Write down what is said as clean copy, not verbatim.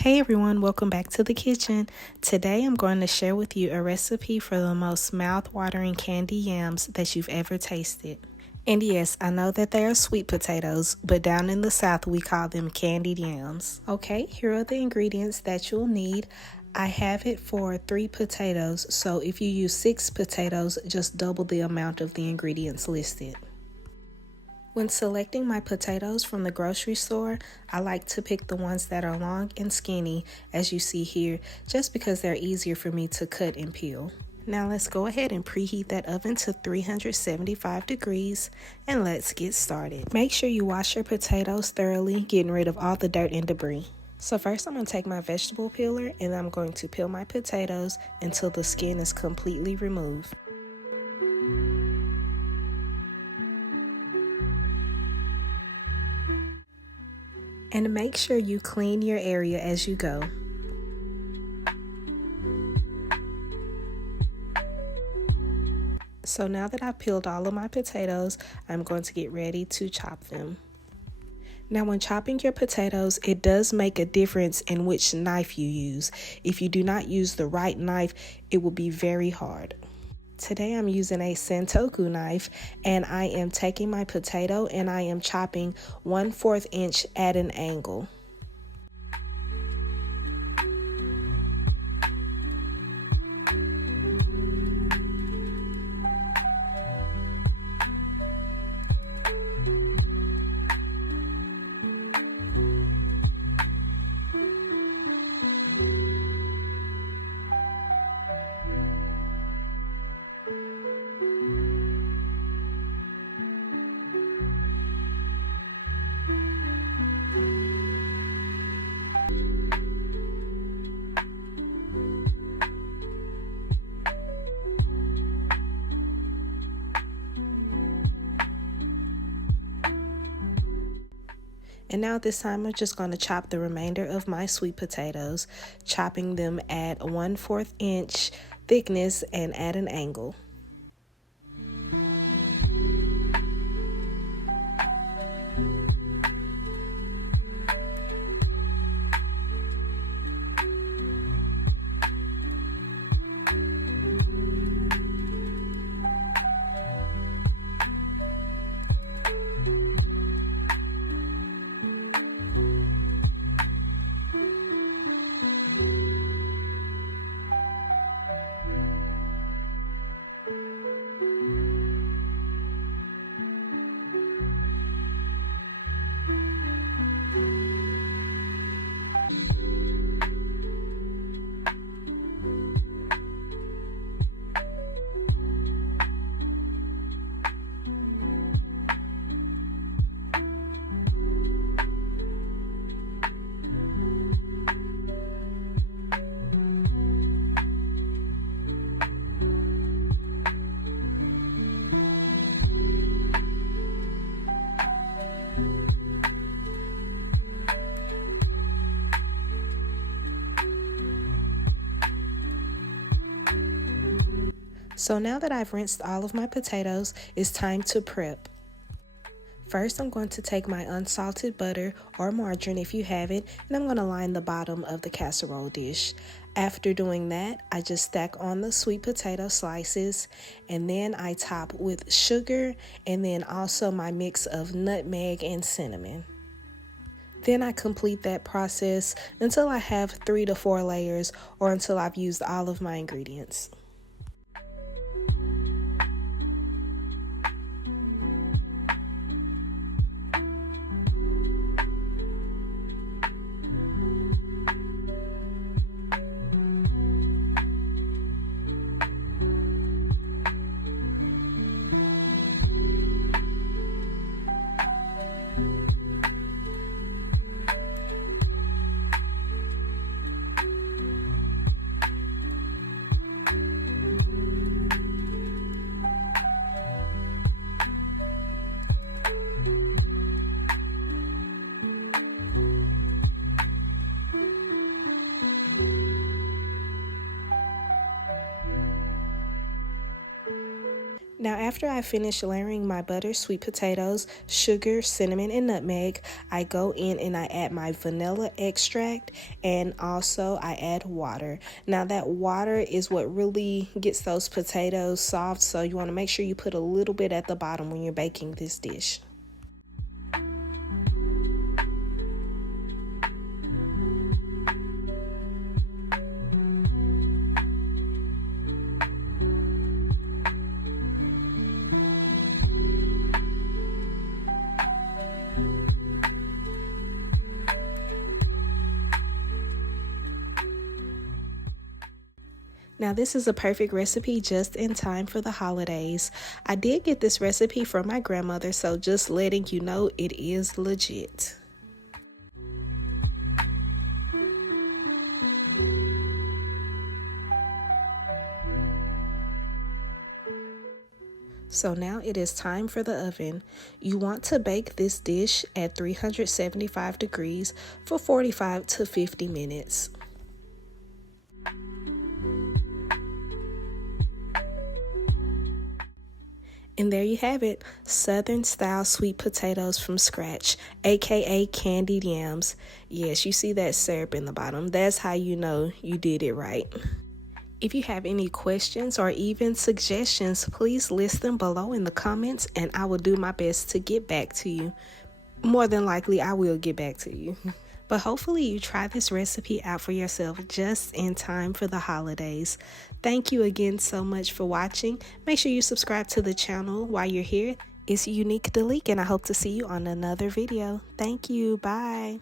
Hey everyone, welcome back to the kitchen. Today I'm going to share with you a recipe for the most mouth-watering candy yams that you've ever tasted. And yes, I know that they are sweet potatoes, but down in the South we call them candied yams. Okay, here are the ingredients that you'll need. I have it for 3 potatoes, so if you use 6 potatoes, just double the amount of the ingredients listed. When selecting my potatoes from the grocery store, I like to pick the ones that are long and skinny, as you see here, just because they're easier for me to cut and peel. Now let's go ahead and preheat that oven to 375 degrees and let's get started. Make sure you wash your potatoes thoroughly, getting rid of all the dirt and debris. So first I'm going to take my vegetable peeler and I'm going to peel my potatoes until the skin is completely removed. And make sure you clean your area as you go. So now that I've peeled all of my potatoes, I'm going to get ready to chop them. Now when chopping your potatoes, it does make a difference in which knife you use. If you do not use the right knife, it will be very hard. Today I'm using a Santoku knife and I am taking my potato and I am chopping 1/4 inch at an angle. And now this time I'm just going to chop the remainder of my sweet potatoes, chopping them at 1/4 inch thickness and at an angle. So now that I've rinsed all of my potatoes, it's time to prep. First, I'm going to take my unsalted butter or margarine if you have it, and I'm going to line the bottom of the casserole dish. After doing that, I just stack on the sweet potato slices, and then I top with sugar and then also my mix of nutmeg and cinnamon. Then I complete that process until I have 3 to 4 layers or until I've used all of my ingredients. Now, after I finish layering my butter, sweet potatoes, sugar, cinnamon, and nutmeg, I go in and I add my vanilla extract, and also I add water. Now, that water is what really gets those potatoes soft, so you want to make sure you put a little bit at the bottom when you're baking this dish. Now, this is a perfect recipe just in time for the holidays. I did get this recipe from my grandmother, so just letting you know it is legit. So now it is time for the oven. You want to bake this dish at 375 degrees for 45 to 50 minutes. And there you have it, Southern style sweet potatoes from scratch, aka candied yams. Yes, you see that syrup in the bottom. That's how you know you did it right. If you have any questions or even suggestions, please list them below in the comments and I will do my best to get back to you. More than likely, I will get back to you. But hopefully you try this recipe out for yourself just in time for the holidays. Thank you again so much for watching. Make sure you subscribe to the channel while you're here. It's Unique Delique, and I hope to see you on another video. Thank you. Bye.